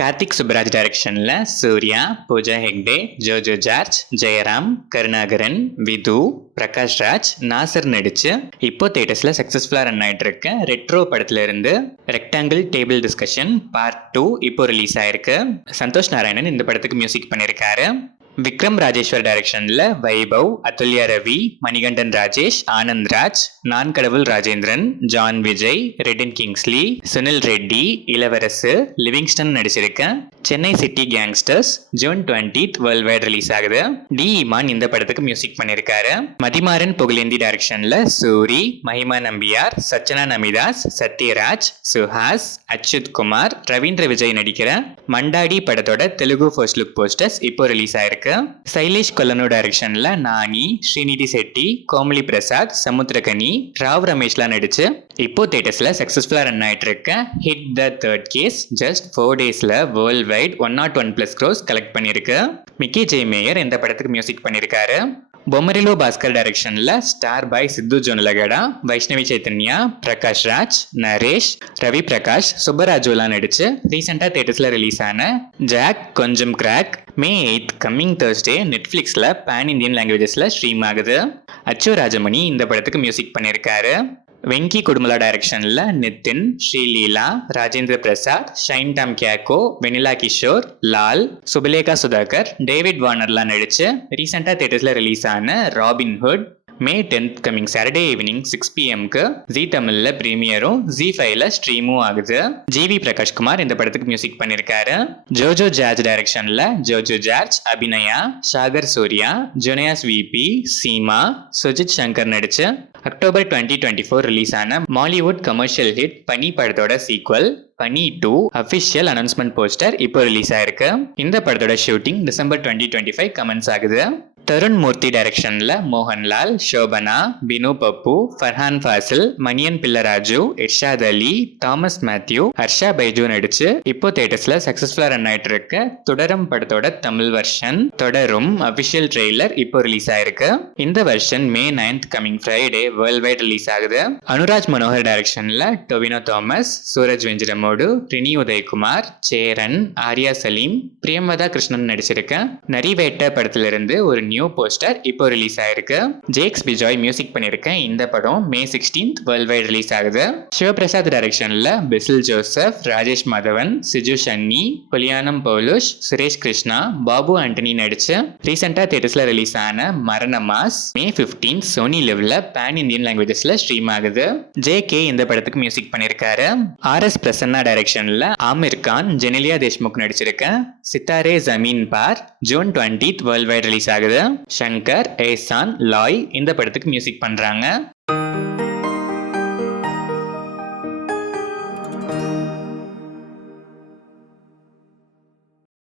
கார்த்திக் சுப்ராஜ் டைரக்ஷன்ல சூர்யா, பூஜா ஹெக்டே, ஜோஜோ ஜார்ஜ், ஜெயராம், கருணாகரன், விது, பிரகாஷ் ராஜ், நாசர் நடிச்சு இப்போ தியேட்டர்ஸ்ல சக்சஸ்ஃபுல்லா ரன் ஆயிட்டு இருக்க ரெட்ரோ படத்துல இருந்து ரெக்டாங்கிள் டேபிள் டிஸ்கஷன் பார்ட் 2 இப்போ ரிலீஸ் ஆயிருக்கு. சந்தோஷ் நாராயணன் இந்த படத்துக்கு மியூசிக் பண்ணியிருக்காரு. விக்ரம் ராஜேஸ்வர் டைரக்ஷன்ல வைபவ், அதுல்யா ரவி, மணிகண்டன் ராஜேஷ், ஆனந்த் ராஜ், நான் கடவுள் ராஜேந்திரன், ஜான் விஜய், ரெடின் கிங்ஸ்லி, சுனில் ரெட்டி, இளவரசு, லிவிங்ஸ்டன் நடிச்சிருக்க Chennai city gangsters June 20th world wide release ஆகுது. டி இமான் இந்த படத்துக்கு மியூசிக் பண்ணியிருக்காரு. மதிமாறன் புகழேந்தி டைரக்ஷன்ல சூரி, மஹிமா நம்பியார், சச்சனா நமிதாஸ், சத்யராஜ், சுஹாஸ், அச்சுத் குமார், ரவீந்திர விஜய் நடிக்கிற மண்டாடி படத்தோட தெலுங்கு ஃபர்ஸ்ட் லுக் போஸ்டர்ஸ் இப்போ ரிலீஸ் ஆயிருக்கு. சைலேஷ் கொல்லனு டைரக்ஷன்ல நானி, ஸ்ரீநிதி செட்டி, கோமலி பிரசாத், சமுத்திரகனி, ராவ் ரமேஷ்லாம் நடிச்சு இப்போ தியேட்டர்ஸ்ல சக்சஸ்ஃபுல்லா ரன் ஆயிட்டு இருக்க hit the third case just 4 டேஸ்ல வேர்ல்ட் வைட் 101+ crores கலெக்ட் பண்ணிருக்கு. மிக்கி ஜே மேயர் இந்த படத்துக்கு மியூசிக் பண்ணியிருக்காரு. பொமரிலோ பாஸ்கர் டைரக்ஷன்ல ஸ்டார் பாய் சித்து ஜொன்லகடா, வைஷ்ணவி சைத்தன்யா, பிரகாஷ் ராஜ், நரேஷ், ரவி பிரகாஷ், சுப்பராஜுலாம் நடிச்சு ரீசெண்டா தியேட்டர்ஸ்ல ரிலீஸ் ஆன Jack Konchem crack May 8th coming Thursday நெட்ஃபிளிக்ஸ்ல பேன் இந்தியன் லாங்குவேஜஸ்ல ஸ்ட்ரீம் ஆகுது. அச்சு ராஜமணி இந்த படத்துக்கு மியூசிக் பண்ணியிருக்காரு. வெங்கி குடுமலா டைரக்ஷன்ல நிதின், ஸ்ரீலீலா, ராஜேந்திர பிரசாத், ஷைன் டாம் கியாக்கோ, வெனிலா கிஷோர், லால், சுபலேகா சுதாகர், டேவிட் வார்னர்லாம் நடிச்சு ரீசெண்டா தியேட்டர்ஸ்ல ரிலீஸ் ஆன Robinhood May 10th coming Saturday evening 6 pmக்கு ஜி தமிழ்ல பிரீமியரும் ஜி5ல ஸ்ட்ரீமும் ஆகுது. ஜிவி பிரகாஷ்குமார் இந்த படத்துக்கு மியூசிக் பண்ணியிருக்காரு. ஜோஜோ ஜார்ஜ் டைரக்ஷன்ல ஜோஜோ ஜார்ஜ், அபிநயா, சாகர் சூர்யா, ஜுனியாஸ் விபி, சீமா, சுஜித் சங்கர் நடிச்சு அக்டோபர் 2024 ரிலீஸ் ஆன மாலிவுட் கமர்ஷியல் ஹிட் பனி படத்தோட சீக்வல் பனி 2 அபிஷியல் அனௌன்ஸ்மெண்ட் போஸ்டர் இப்போ ரிலீஸ் ஆயிருக்கு. இந்த படத்தோட ஷூட்டிங் டிசம்பர் 2025 கமென்ஸ் ஆகுது. தருண் மூர்த்தி டைரக்ஷன்ல மோகன்லால், ஷோபனா, பினு பப்பு, ஃபர்ஹான் ஃபாசில், மணியன் பிள்ளராஜு, இர்ஷாத் அலி, தாமஸ் மேத்யூ, ஹர்ஷா பைஜு நடிச்சு இப்போ தியேட்டர்ஸ்ல சக்சஸ்ஃபுல்லா ரன் ஆயிட்டு இருக்க தொடரும் படத்தோட தமிழ் வெர்ஷன் தொடரும் அபிஷியல் ட்ரெய்லர் இப்போ ரிலீஸ் ஆயிருக்கு. இந்த version May 9th coming Friday world wide release ஆகுது. அனுராஜ் மனோகர் டைரக்ஷன்ல டொவினோ தாமஸ், சூரஜ் வெஞ்சிரமோடு, ரினி உதயகுமார், சேரன், ஆர்யா சலீம், பிரியமதா கிருஷ்ணன் நடிச்சிருக்க நரிவேட்ட படத்திலிருந்து ஒரு நியூ போஸ்டர் இப்போ ரிலீஸ் ஆயிருக்கு. ஜேக்ஸ் பிஜாய் மியூசிக் பண்ணிருக்க இந்த படம் May 16th world wide release ஆகுது. சிவபிரசாத் டைரக்ஷன்ல பெசில் ஜோசப், ராஜேஷ் மாதவன், சிஜு ஷன்னி, புலியானம் பவுலுஷ், சுரேஷ் கிருஷ்ணா, பாபு ஆண்டனி நடிச்சு ரீசெண்டா தியேட்டர்ஸ்ல ரிலீஸ் ஆன Marana mass May 15th Sony லெவ்ல பேன் இந்தியன் லாங்குவேஜஸ்ல ஸ்ட்ரீம் ஆகுது. ஜே.கே இந்த படத்துக்கு மியூசிக் பண்ணிருக்காரு. ஆர்.எஸ். பிரசன்னா டைரக்ஷன்ல ஆமிர் கான், ஜெனிலியா தேஷ்முக் நடிச்சிருக்க Sitaare Zameen Par June 20th world wide release ஆகுது. ஷங்கர், ஏசான், லாய் இந்த படத்துக்கு மியூசிக் பண்றாங்க.